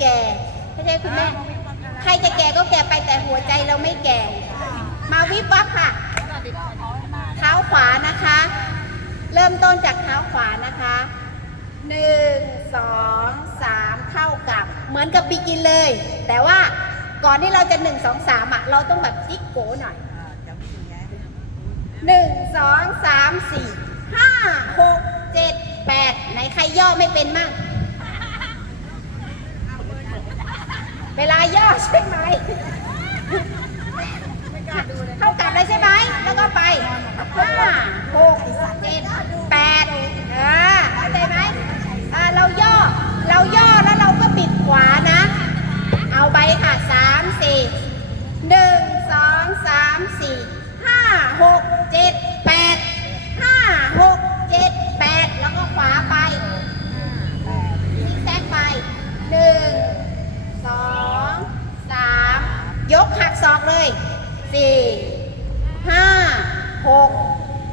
แก่ไม่ใช่คุณแม่ใครจะแก่ก็แก่ไปแต่หัวใจเราไม่แก่ มาวิบวับค่ะ เท้าขวานะคะ เริ่มต้นจากเท้าขวานะคะหนึ่งสองสามเท่ากับ เหมือนกับปีกินเลย แต่ว่าก่อนที่เราจะหนึ่งสองสามอะ เราต้องแบบจิ๊กโกหน่อยหนึ่งสองสามสี่ห้าหกเจ็ดแปดไหนใครย่อไม่เป็นมั่ง เวลาย่อใช่ไหม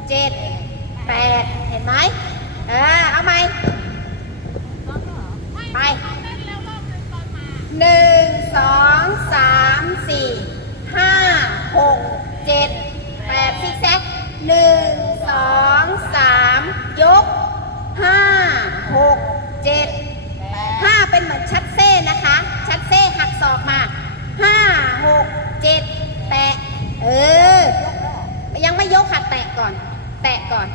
เจ็ดแปดเห็นไหมเออเอาไหมไปหนึ่งสองสามสี่ห้าหกเจ็ดแปดซิกแซกหนึ่งสองสามยกห้าหกเจ็ด ห้าเป็นเหมือนชัดเซ่นะคะ ชัดเซ่หักศอกมาห้าหกเจ็ดแตะ เออ ยังไม่ยกค่ะแตะก่อน แตะก่อน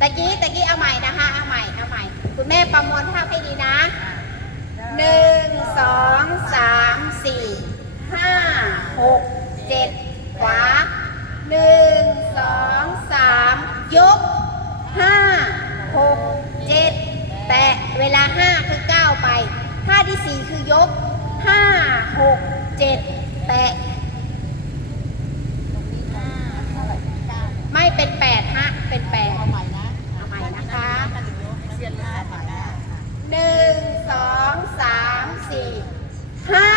ตะ กี้ตะกี้เอาใหม่นะคะเอาใหม่เอาใหม่ คุณแม่ประมวลภาพให้ดีนะหนึ่งสองสามสี่ห้าหกเจ็ดขวาหนึ่งสองสามยกห้าหกเจ็ดแตะเวลาห้าคือก้าวไปท่าที่สี่คือยกห้าหกเจ็ดแตะ ไม่เป็นแปดฮะ เป็นแปดเอาใหม่นะ เอาใหม่นะคะหนึ่งสองสามสี่ห้า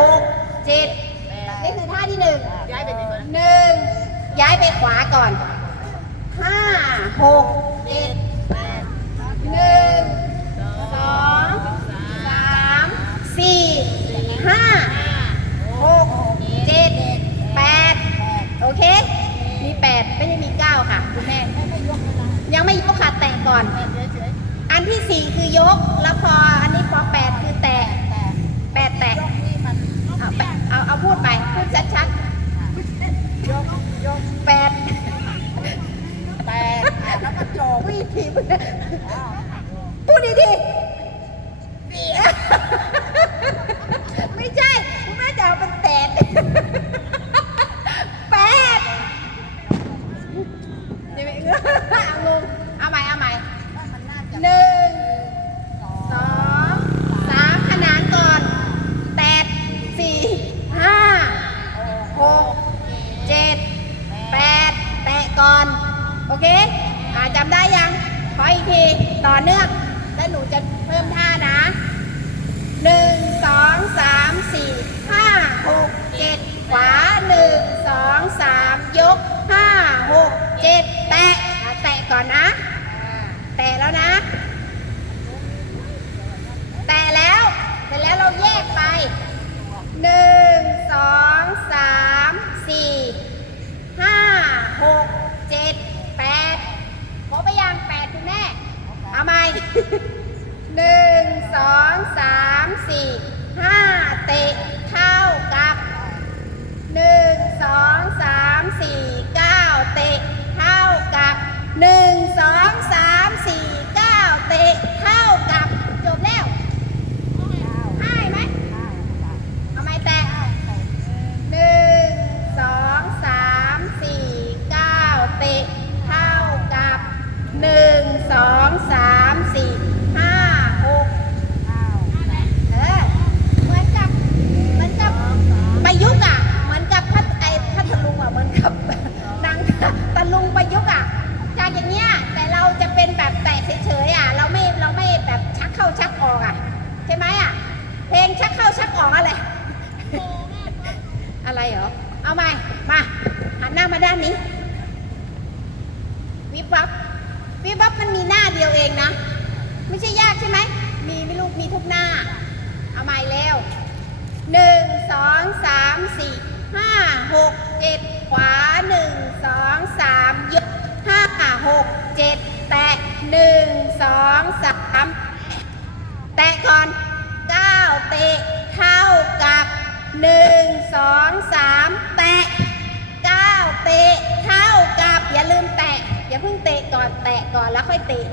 หกเจ็ดนี่คือท่าที่หนึ่งย้ายไปหนึ่ง ย้ายไปขวาก่อน ห้าหกเจ็ดแปดหนึ่งสองสามสี่ห้าหกเจ็ดแปดโอเค มีแปดไม่ได้มีเก้าค่ะคุณแม่ ยังไม่ยกค่ะแตะก่อน อันที่สี่คือยก แล้วพออันนี้พอแปดคือแตะแปดแตะเอาแปดเอาเอาพูดไปพูดชัดๆยกยกแปดแปดแล้วก็โจวิธีพูดดีๆ ไม่ใช่คุณแม่จะเอาเป็นแปดแปดเดี๋ยวไม่เอื้อเอางงเอาใหม่เอาใหม่หนึ่งสองสามขนานก่อนแปดสี่ห้าหกเจ็ดแปดแตะก่อน โอเคอาจำได้ยัง ขออีกที ต่อเนื่องแล้วหนูจะเพิ่มท่านะ หนึ่งสองสามสี่ห้าหกเจ็ดขวาหนึ่งสองสามยกห้าหกเจ็ดแตะแตะก่อนนะ แตะแล้วนะ แตะแล้วเสร็จแล้วเราแยกไปหนึ่งสองสามสี่ห้าหกเจ็ดแปดครบไปยังแปดคุณแม่เอาไหม สองสามสี่ห้า หกเจ็ดขวาหนึ่งสองสามยกห้าหกเจ็ดแตะหนึ่งสองสามแตะก่อนเก้าเตะเท่ากับหนึ่งสองสามแตะเก้าเตะเท่ากับอย่าลืมแตะอย่าเพิ่งเตะก่อนแตะก่อนแล้วค่อยเตะ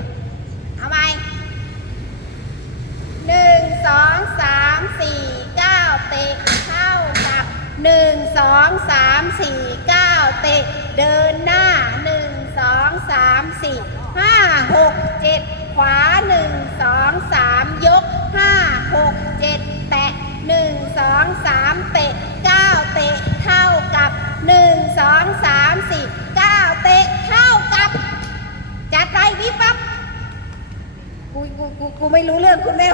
สองสามสี่เก้าเตะเดินหน้าหนึ่งสองสามสี่ห้าหกเจ็ดขวาหนึ่งสองสามยกห้าหกเจ็ดแตะหนึ่งสองสามเตะเก้าเตะเท่ากับหนึ่งสองสามสี่เก้าเตะเท่ากับ จัดไปวิบปั๊บกูกูกูกูไม่รู้เรื่องคุณแม่